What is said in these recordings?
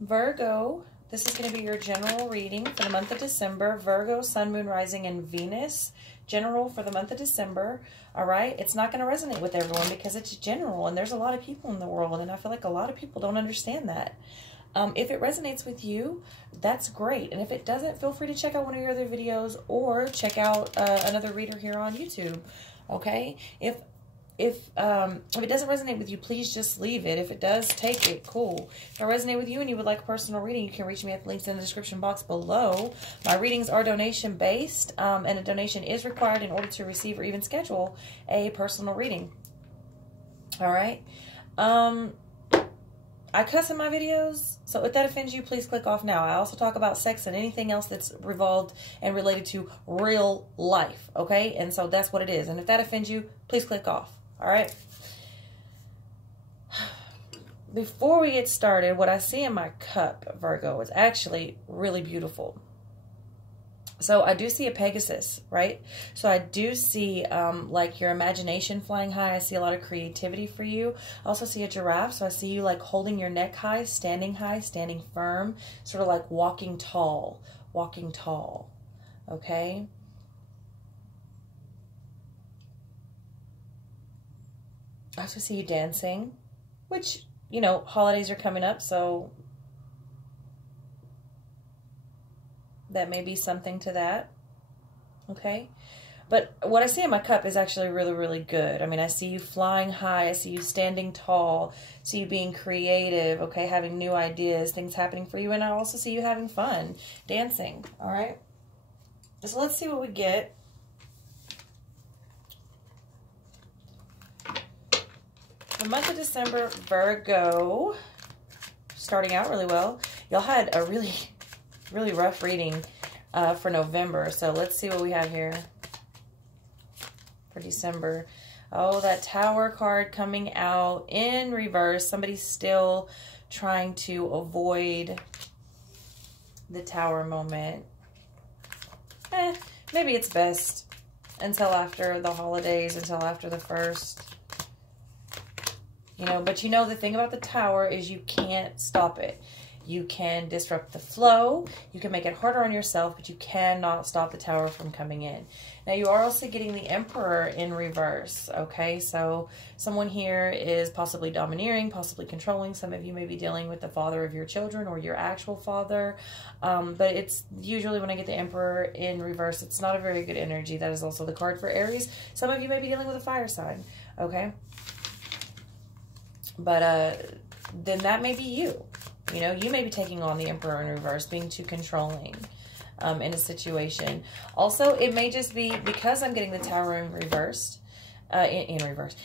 Virgo, this is going to be your general reading for the month of December. Virgo, Sun, Moon, Rising, and Venus. General for the month of December. All right. It's not going to resonate with everyone because it's general and there's a lot of people in the world. And I feel like a lot of people don't understand that. If it resonates with you, that's great. And if it doesn't, feel free to check out one of your other videos or check out another reader here on YouTube. Okay. If it doesn't resonate with you, please just leave it. If it does, take it. Cool. If it resonates with you and you would like a personal reading, you can reach me at the links in the description box below. My readings are donation based, and a donation is required in order to receive or even schedule a personal reading. All right. I cuss in my videos, so if that offends you, please click off now. I also talk about sex and anything else that's revolved and related to real life, okay? And so that's what it is. And if that offends you, please click off. All right. Before we get started, what I see in my cup, Virgo, is actually really beautiful. So I do see a Pegasus, right? So I do see like your imagination flying high. I see a lot of creativity for you. I also see a giraffe. So I see you like holding your neck high, standing firm, sort of like walking tall, okay? I also see you dancing, which, you know, holidays are coming up, so that may be something to that, okay? But what I see in my cup is actually really, really good. I mean, I see you flying high. I see you standing tall. I see you being creative, okay, having new ideas, things happening for you. And I also see you having fun, dancing, all right? So let's see what we get. The month of December, Virgo, starting out really well. Y'all had a really, really rough reading for November. So let's see what we have here for December. Oh, that Tower card coming out in reverse. Somebody's still trying to avoid the Tower moment. Maybe it's best until after the holidays, until after the 1st. You know, but you know, the thing about the Tower is you can't stop it. You can disrupt the flow. You can make it harder on yourself, but you cannot stop the Tower from coming in. Now, you are also getting the Emperor in reverse, okay? So someone here is possibly domineering, possibly controlling. Some of you may be dealing with the father of your children or your actual father. But it's usually when I get the Emperor in reverse, it's not a very good energy. That is also the card for Aries. Some of you may be dealing with a fire sign, okay? But then that may be you. You know, you may be taking on the Emperor in reverse, being too controlling in a situation. Also, it may just be because I'm getting the Tower in reverse, in reverse,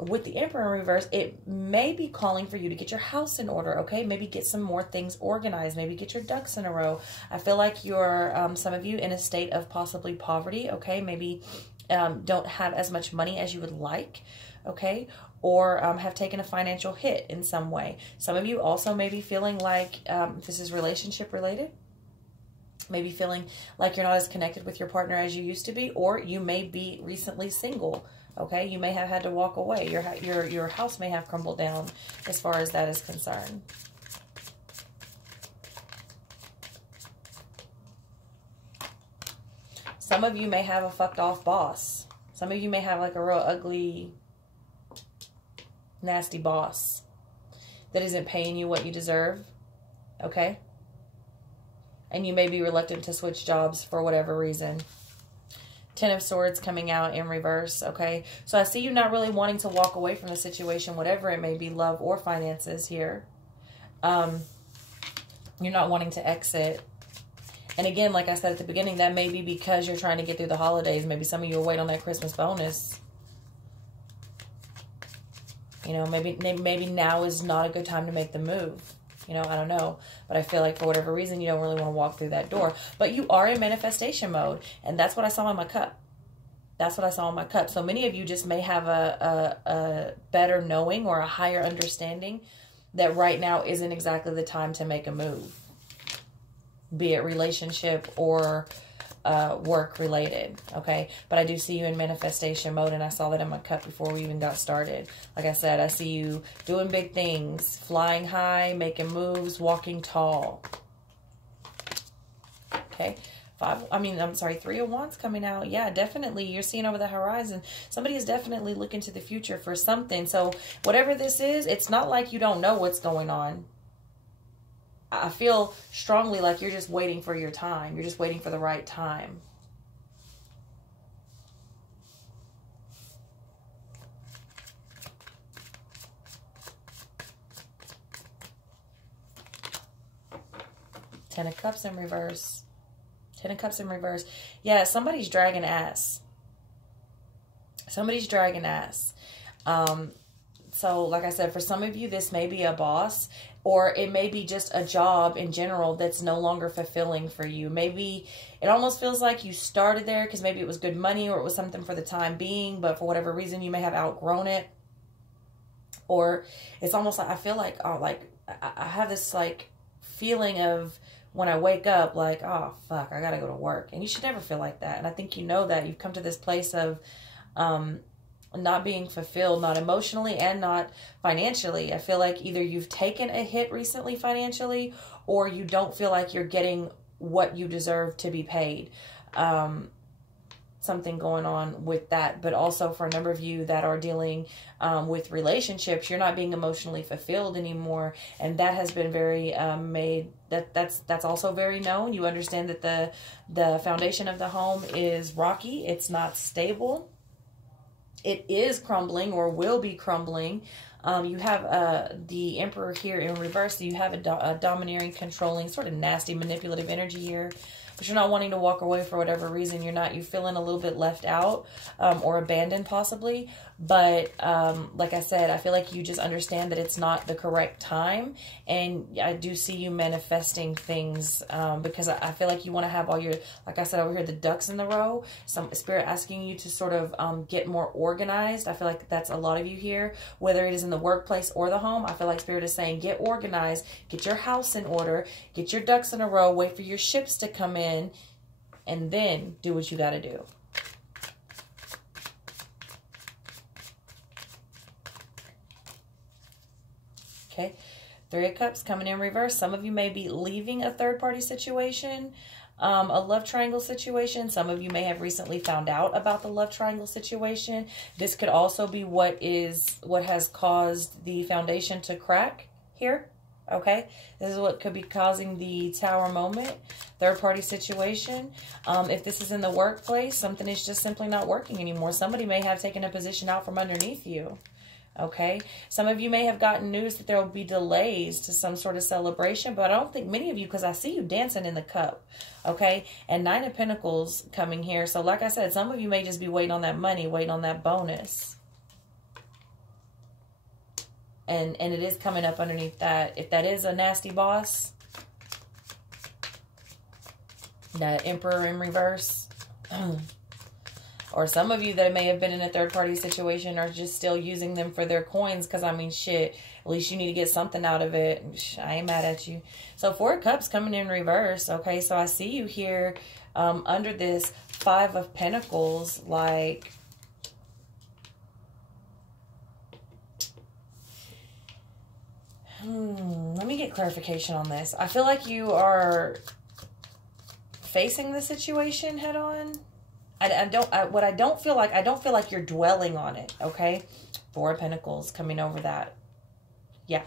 with the Emperor in reverse, it may be calling for you to get your house in order, okay? Maybe get some more things organized. Maybe get your ducks in a row. I feel like you're, some of you, in a state of possibly poverty, okay? Maybe don't have as much money as you would like, okay? Or have taken a financial hit in some way. Some of you also may be feeling like this is relationship related. Maybe feeling like you're not as connected with your partner as you used to be, or you may be recently single. Okay, you may have had to walk away. Your house may have crumbled down as far as that is concerned. Some of you may have a fucked off boss. Some of you may have like a real ugly, nasty boss that isn't paying you what you deserve, okay? And you may be reluctant to switch jobs for whatever reason. Ten of Swords coming out in reverse, okay? So I see you not really wanting to walk away from the situation, whatever it may be, love or finances here. You're not wanting to exit. And again, like I said at the beginning, that may be because you're trying to get through the holidays. Maybe some of you will wait on that Christmas bonus. You know, maybe now is not a good time to make the move. You know, I don't know. But I feel like for whatever reason, you don't really want to walk through that door. But you are in manifestation mode. And that's what I saw in my cup. That's what I saw in my cup. So many of you just may have a better knowing or a higher understanding that right now isn't exactly the time to make a move. Be it relationship or work related, okay? But I do see you in manifestation mode, and I saw that in my cup before we even got started. Like I said, I see you doing big things, flying high, making moves, walking tall. Okay, Three of Wands coming out. Yeah, definitely. You're seeing over the horizon. Somebody is definitely looking to the future for something. So whatever this is, it's not like you don't know what's going on. I feel strongly like you're just waiting for your time. You're just waiting for the right time. Ten of Cups in reverse. Ten of Cups in reverse. Yeah, somebody's dragging ass. Somebody's dragging ass. So, like I said, for some of you, this may be a boss, or it may be just a job in general that's no longer fulfilling for you. Maybe it almost feels like you started there because maybe it was good money or it was something for the time being, but for whatever reason, you may have outgrown it. Or it's almost like, I feel like, oh, like I have this like feeling of, when I wake up, like, oh, fuck, I got to go to work. And you should never feel like that. And I think you know that. You've come to this place of not being fulfilled, not emotionally and not financially. I feel like either you've taken a hit recently financially, or you don't feel like you're getting what you deserve to be paid. Something going on with that. But also for a number of you that are dealing with relationships, you're not being emotionally fulfilled anymore, and that has been very that's also very known. You understand that the foundation of the home is rocky. It's not stable. It is crumbling or will be crumbling. You have the Emperor here in reverse. So you have a domineering, controlling, sort of nasty, manipulative energy here. But you're not wanting to walk away for whatever reason. You're feeling a little bit left out or abandoned possibly. But like I said, I feel like you just understand that it's not the correct time. And I do see you manifesting things because I feel like you want to have all your, like I said over here, the ducks in the row. Some spirit asking you to sort of get more organized. I feel like that's a lot of you here, whether it is in the workplace or the home. I feel like spirit is saying get organized, get your house in order, get your ducks in a row, wait for your ships to come in, and then do what you got to do. Okay, Three of Cups coming in reverse. Some of you may be leaving a third-party situation, a love triangle situation. Some of you may have recently found out about the love triangle situation. This could also be what has caused the foundation to crack here. Okay, this is what could be causing the Tower moment, third-party situation. If this is in the workplace, something is just simply not working anymore. Somebody may have taken a position out from underneath you. Okay, some of you may have gotten news that there will be delays to some sort of celebration, but I don't think many of you, because I see you dancing in the cup. Okay, and Nine of Pentacles coming here. So like I said, some of you may just be waiting on that money, waiting on that bonus. And it is coming up underneath that. If that is a nasty boss, that Emperor in reverse, or some of you that may have been in a third-party situation are just still using them for their coins, because, I mean, shit, at least you need to get something out of it. I ain't mad at you. So, Four of Cups coming in reverse, okay? So, I see you here under this Five of Pentacles, like, let me get clarification on this. I feel like you are facing the situation head on. I don't feel like you're dwelling on it, okay? Four of Pentacles coming over that. Yeah.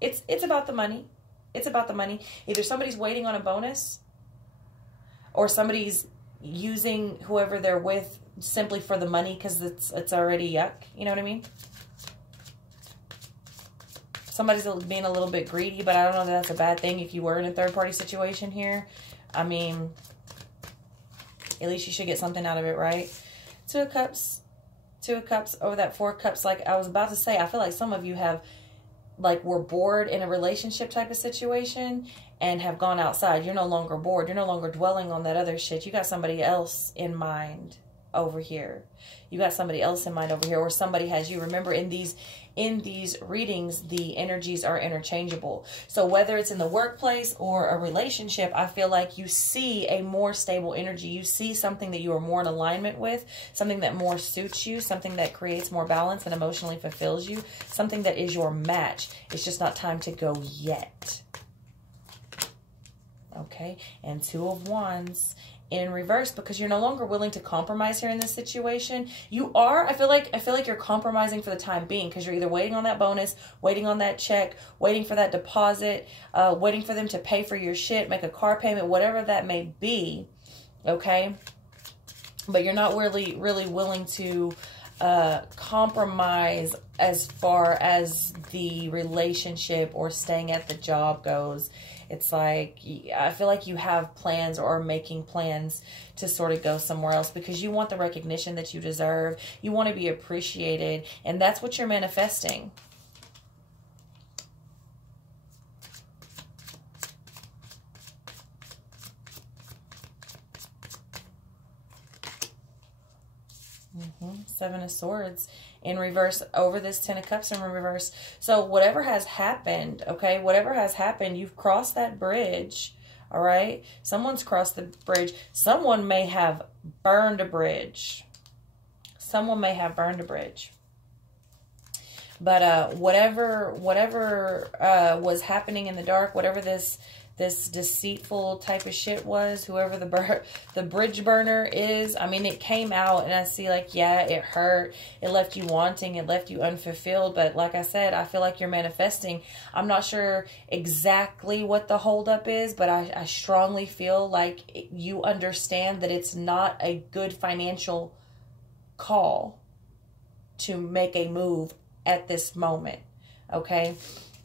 It's about the money. It's about the money. Either somebody's waiting on a bonus, or somebody's using whoever they're with simply for the money because it's already yuck. You know what I mean? Somebody's being a little bit greedy, but I don't know that that's a bad thing if you were in a third-party situation here. I mean, at least you should get something out of it, right? Two of Cups over that Four of Cups. Like I was about to say, I feel like some of you have, like, were bored in a relationship type of situation and have gone outside. You're no longer bored. You're no longer dwelling on that other shit. You got somebody else in mind. over here. You got somebody else in mind over here, or somebody has you. Remember, in these readings, the energies are interchangeable. So whether it's in the workplace or a relationship, I feel like you see a more stable energy. You see something that you are more in alignment with, something that more suits you, something that creates more balance and emotionally fulfills you, something that is your match. It's just not time to go yet. Okay, and Two of Wands in reverse, because you're no longer willing to compromise here in this situation. You are, I feel like you're compromising for the time being, because you're either waiting on that bonus, waiting on that check, waiting for that deposit, waiting for them to pay for your shit, make a car payment, whatever that may be. Okay, but you're not really willing to compromise as far as the relationship or staying at the job goes. It's like, I feel like you have plans or are making plans to sort of go somewhere else, because you want the recognition that you deserve. You want to be appreciated, and that's what you're manifesting. Seven of Swords in reverse over this Ten of Cups in reverse. So whatever has happened, okay, whatever has happened, you've crossed that bridge, all right? Someone's crossed the bridge. Someone may have burned a bridge. Someone may have burned a bridge. But whatever was happening in the dark, whatever this deceitful type of shit was, whoever the bridge burner is, I mean, it came out, and I see, like, yeah, it hurt. It left you wanting. It left you unfulfilled. But like I said, I feel like you're manifesting. I'm not sure exactly what the holdup is, but I strongly feel like you understand that it's not a good financial call to make a move at this moment, okay?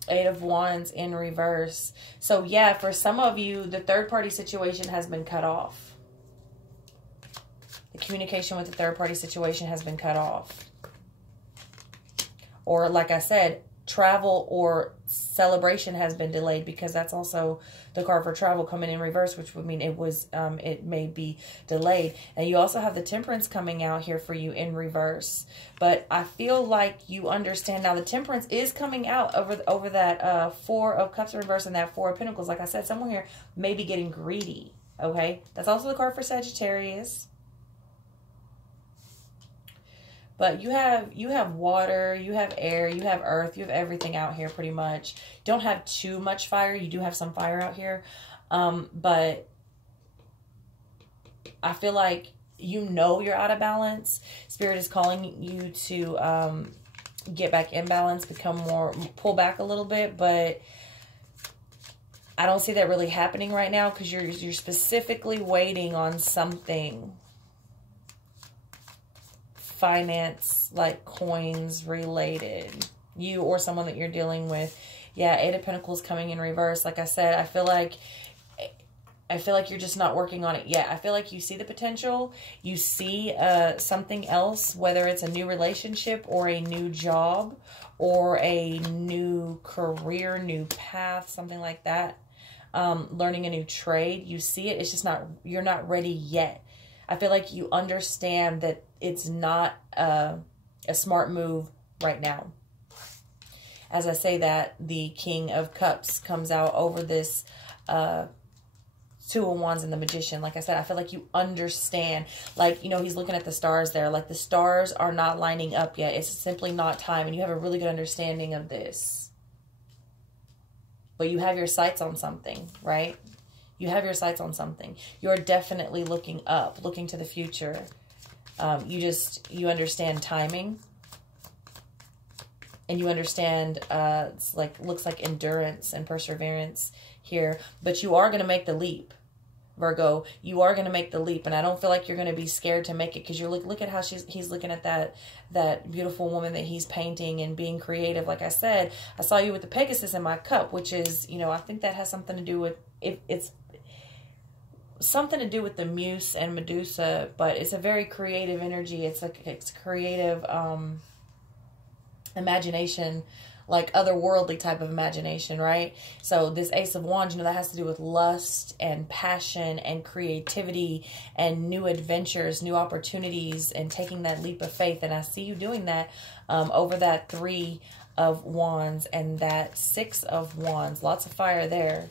Eight of Wands in reverse. So yeah, for some of you, the third party situation has been cut off. The communication with the third party situation has been cut off. Or like I said, travel or celebration has been delayed, because that's also the card for travel coming in reverse, which would mean it may be delayed. And you also have the Temperance coming out here for you in reverse. But I feel like you understand now. The Temperance is coming out over that Four of Cups in reverse and that Four of Pentacles. Like I said, someone here may be getting greedy. Okay, that's also the card for Sagittarius. But you have water, you have air, you have earth, you have everything out here pretty much. Don't have too much fire. You do have some fire out here. But I feel like you know you're out of balance. Spirit is calling you to get back in balance, pull back a little bit. But I don't see that really happening right now, because you're specifically waiting on something. Finance, like coins related, you or someone that you're dealing with. Yeah, Eight of Pentacles coming in reverse. Like I said, I feel like you're just not working on it yet. I feel like you see the potential. You see something else, whether it's a new relationship or a new job or a new career, new path, something like that. Learning a new trade. You see it. It's just not, you're not ready yet. I feel like you understand that it's not a smart move right now. As I say that, the King of Cups comes out over this Two of Wands and the Magician. Like I said, I feel like you understand. Like, you know, he's looking at the stars there. Like, the stars are not lining up yet. It's simply not time. And you have a really good understanding of this. But you have your sights on something, right? You have your sights on something. You're definitely looking up, looking to the future. You understand timing. And you understand, it's like, looks like endurance and perseverance here. But you are going to make the leap, Virgo. You are going to make the leap. And I don't feel like you're going to be scared to make it, because you're look at how he's looking at that beautiful woman that he's painting and being creative. Like I said, I saw you with the Pegasus in my cup, which is, you know, I think that has something to do with, it's something to do with the Muse and Medusa, but it's a very creative energy. It's like, it's creative imagination, like otherworldly type of imagination, right? So this Ace of Wands, you know, that has to do with lust and passion and creativity and new adventures, new opportunities, and taking that leap of faith. And I see you doing that over that 3 of Wands and that 6 of Wands. Lots of fire there.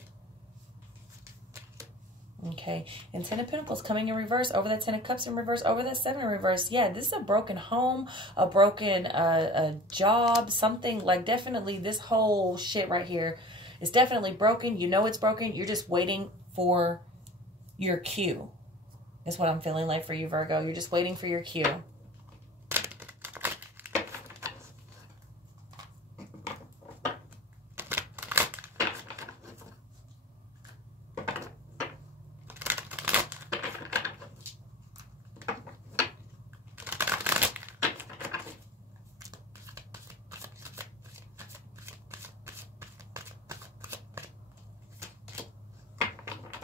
Okay, and 10 of Pentacles coming in reverse, over that 10 of Cups in reverse, over that 7 in reverse. Yeah, this is a broken home, a broken a job, something like, definitely this whole shit right here is definitely broken. You know it's broken. You're just waiting for your cue. That's what I'm feeling like for you, Virgo. You're just waiting for your cue.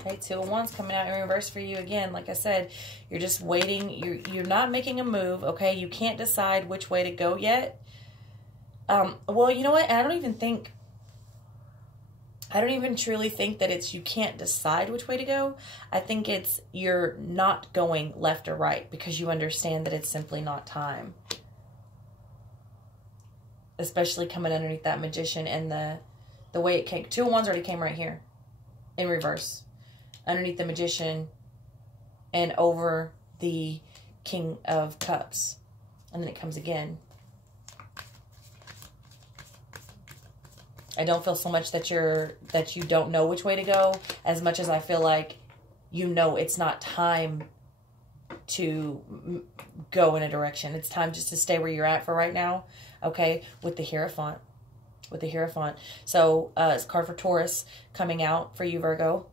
Okay, 2 of Wands coming out in reverse for you again. Like I said, you're just waiting. You're not making a move, okay? You can't decide which way to go yet. Well, you know what? I don't even truly think that it's you can't decide which way to go. I think it's you're not going left or right because you understand that it's simply not time. Especially coming underneath that Magician and the way it came. 2 of Wands already came right here in reverse. Underneath the Magician and over the King of Cups. And then it comes again. I don't feel so much that you don't know which way to go, as much as I feel like you know it's not time to go in a direction. It's time just to stay where you're at for right now. Okay, with the Hierophant. With the Hierophant. So it's a card for Taurus coming out for you, Virgo.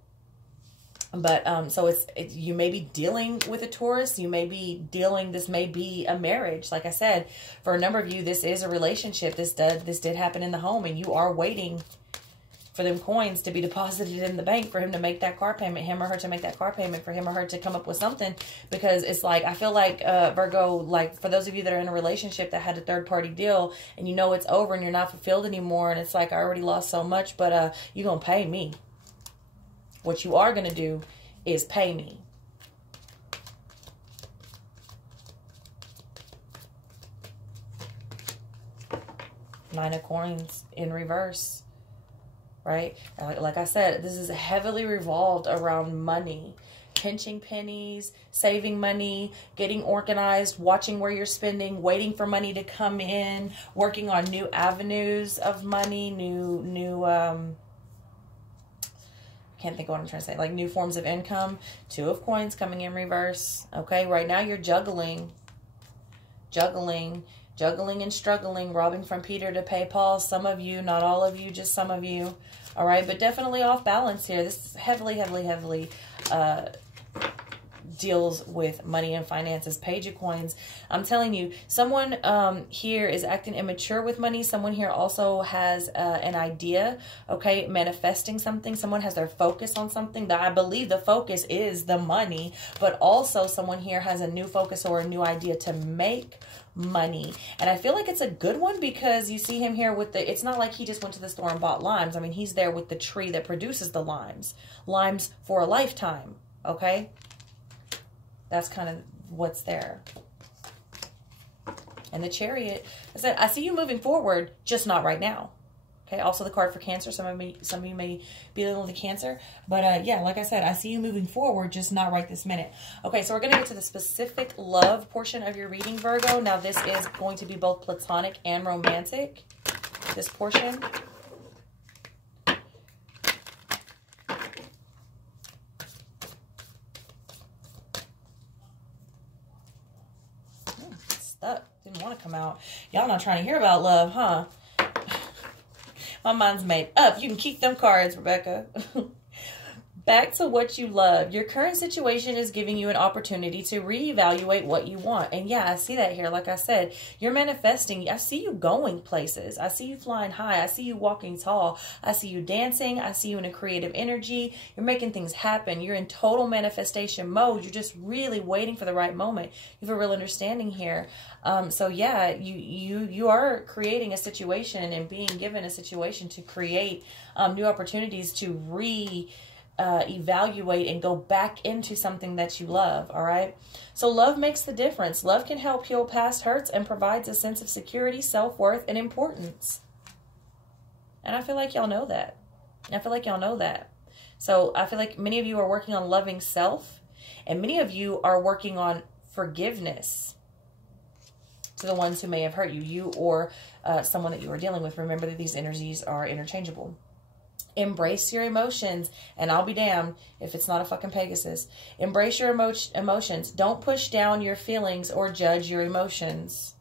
But so it's you may be dealing with a Taurus. You may be dealing, this may be a marriage. Like I said, for a number of you, this is a relationship. This did happen in the home, and you are waiting for them coins to be deposited in the bank for him to make that car payment, him or her to make that car payment, for him or her to come up with something. Because it's like, I feel like Virgo, like for those of you that are in a relationship that had a third-party deal and you know it's over and you're not fulfilled anymore, and it's like, I already lost so much, but you're going to pay me. What you are going to do is pay me. Nine of Coins in reverse, right? Like I said, this is heavily revolved around money. Pinching pennies, saving money, getting organized, watching where you're spending, waiting for money to come in, working on new avenues of money, can't think of what I'm trying to say, like new forms of income. 2 of Coins coming in reverse. Okay, right now you're juggling and struggling, robbing from Peter to pay Paul. Some of you, not all of you, just some of you. All right, but definitely off balance here. This is heavily deals with money and finances. Page of Coins. I'm telling you, someone here is acting immature with money. Someone here also has an idea, okay, manifesting something. Someone has their focus on something. That I believe the focus is the money, but also someone here has a new focus or a new idea to make money. And I feel like it's a good one, because you see him here with the, it's not like he just went to the store and bought limes. I mean, he's there with the tree that produces the limes for a lifetime. Okay, that's kind of what's there. And the Chariot, I said, I see you moving forward, just not right now. Okay, also the card for Cancer. Some of you may be dealing with the Cancer. But yeah, like I said, I see you moving forward, just not right this minute. Okay, so we're going to get to the specific love portion of your reading, Virgo. Now, this is going to be both platonic and romantic, this portion. Stuck. Didn't want to come out. Y'all not trying to hear about love, huh? My mind's made up. You can keep them cards, Rebecca. Back to what you love. Your current situation is giving you an opportunity to reevaluate what you want. And yeah, I see that here. Like I said, you're manifesting. I see you going places. I see you flying high. I see you walking tall. I see you dancing. I see you in a creative energy. You're making things happen. You're in total manifestation mode. You're just really waiting for the right moment. You have a real understanding here. So yeah, you are creating a situation and being given a situation to create new opportunities to evaluate and go back into something that you love. All right. So love makes the difference. Love can help heal past hurts and provides a sense of security, self-worth, and importance. And I feel like y'all know that. I feel like y'all know that. So I feel like many of you are working on loving self, and many of you are working on forgiveness to the ones who may have hurt you, or someone that you are dealing with. Remember that these energies are interchangeable. Embrace your emotions, and I'll be damned if it's not a fucking Pegasus. Embrace your emotions. Don't push down your feelings or judge your emotions.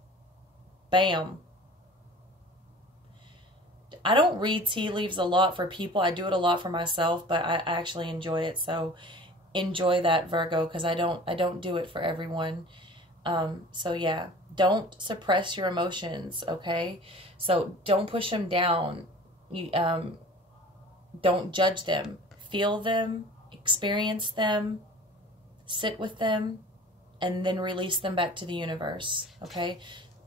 Bam. I don't read tea leaves a lot for people. I do it a lot for myself, but I actually enjoy it. So enjoy that, Virgo, because I don't do it for everyone. So yeah, don't suppress your emotions, okay? So don't push them down. Don't judge them. Feel them, experience them, sit with them, and then release them back to the universe, okay?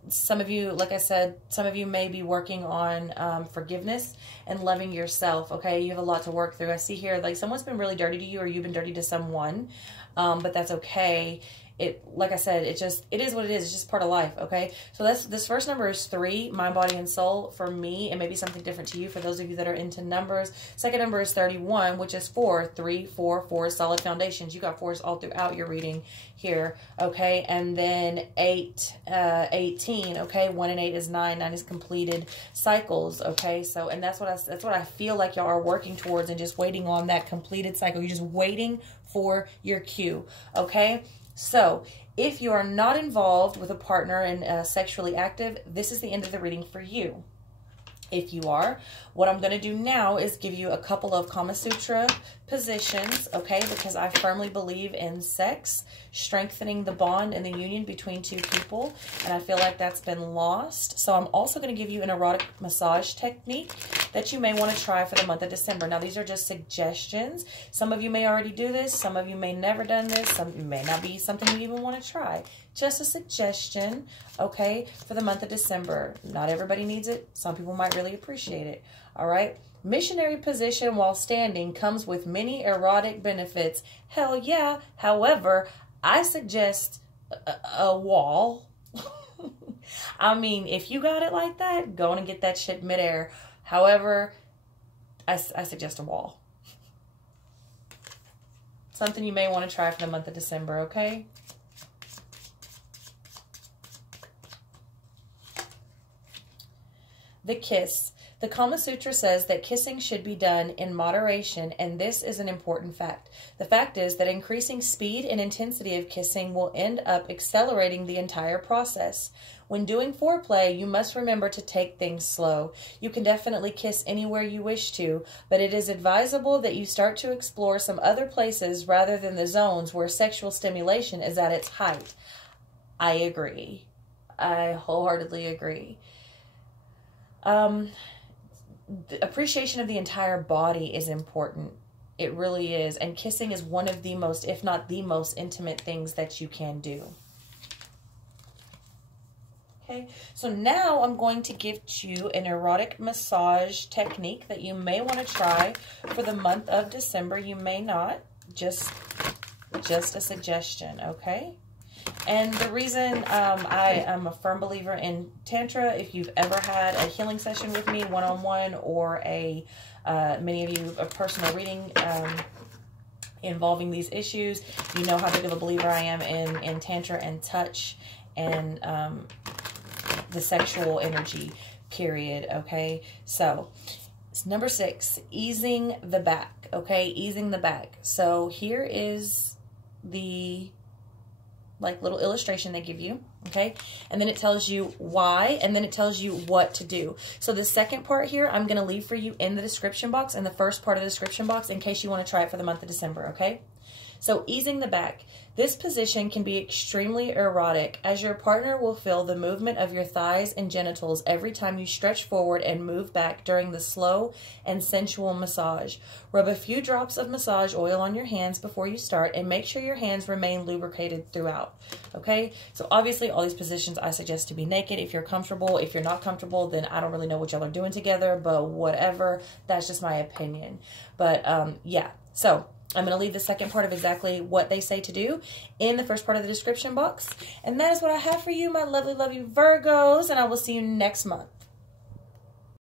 Some of you, like I said, some of you may be working on forgiveness and loving yourself, okay? You have a lot to work through. I see here, like, someone's been really dirty to you, or you've been dirty to someone, but that's okay. Like I said, it is what it is. It's just part of life, okay? So this first number is 3, mind, body, and soul for me. It may be something different to you for those of you that are into numbers. Second number is 31, which is 4. 3, 4, 4, solid foundations. You got 4s all throughout your reading here, okay? And then 8, 18, okay? 1 and 8 is 9. 9 is completed cycles, okay? So, and that's what I feel like y'all are working towards, and just waiting on that completed cycle. You're just waiting for your cue, okay? So, if you are not involved with a partner and sexually active, this is the end of the reading for you. If you are, what I'm going to do now is give you a couple of Kama Sutra positions, okay? Because I firmly believe in sex, strengthening the bond and the union between two people, and I feel like that's been lost. So I'm also going to give you an erotic massage technique that you may want to try for the month of December. Now, these are just suggestions. Some of you may already do this. Some of you may never done this. Some may not be something you even want to try. Just a suggestion, okay, for the month of December. Not everybody needs it. Some people might really appreciate it, all right? Missionary position while standing comes with many erotic benefits. Hell yeah. However, I suggest a wall. I mean, if you got it like that, go on and get that shit midair. However, I suggest a wall. Something you may want to try for the month of December, okay? The kiss. The Kama Sutra says that kissing should be done in moderation, and this is an important fact. The fact is that increasing speed and intensity of kissing will end up accelerating the entire process. When doing foreplay, you must remember to take things slow. You can definitely kiss anywhere you wish to, but it is advisable that you start to explore some other places rather than the zones where sexual stimulation is at its height. I agree. I wholeheartedly agree. The appreciation of the entire body is important. It really is. And kissing is one of the most, if not the most intimate things that you can do. Okay, so now I'm going to give you an erotic massage technique that you may want to try for the month of December. You may not. Just a suggestion, okay? And the reason I am a firm believer in Tantra, if you've ever had a healing session with me, one-on-one, or many of you, a personal reading involving these issues, you know how big of a believer I am in Tantra and touch and the sexual energy, period, okay? So, it's number 6, easing the back, okay? Easing the back. So, here is the little illustration they give you. Okay, and then it tells you why, and then it tells you what to do. So the second part here, I'm going to leave for you in the description box, in the first part of the description box, in case you want to try it for the month of December, okay? So easing the back. This position can be extremely erotic, as your partner will feel the movement of your thighs and genitals every time you stretch forward and move back during the slow and sensual massage. Rub a few drops of massage oil on your hands before you start, and make sure your hands remain lubricated throughout. Okay, so obviously all these positions I suggest to be naked if you're comfortable. If you're not comfortable, then I don't really know what y'all are doing together, but whatever, that's just my opinion. But yeah, so I'm going to leave the second part of exactly what they say to do in the first part of the description box. And that is what I have for you, my lovely, lovely Virgos, and I will see you next month.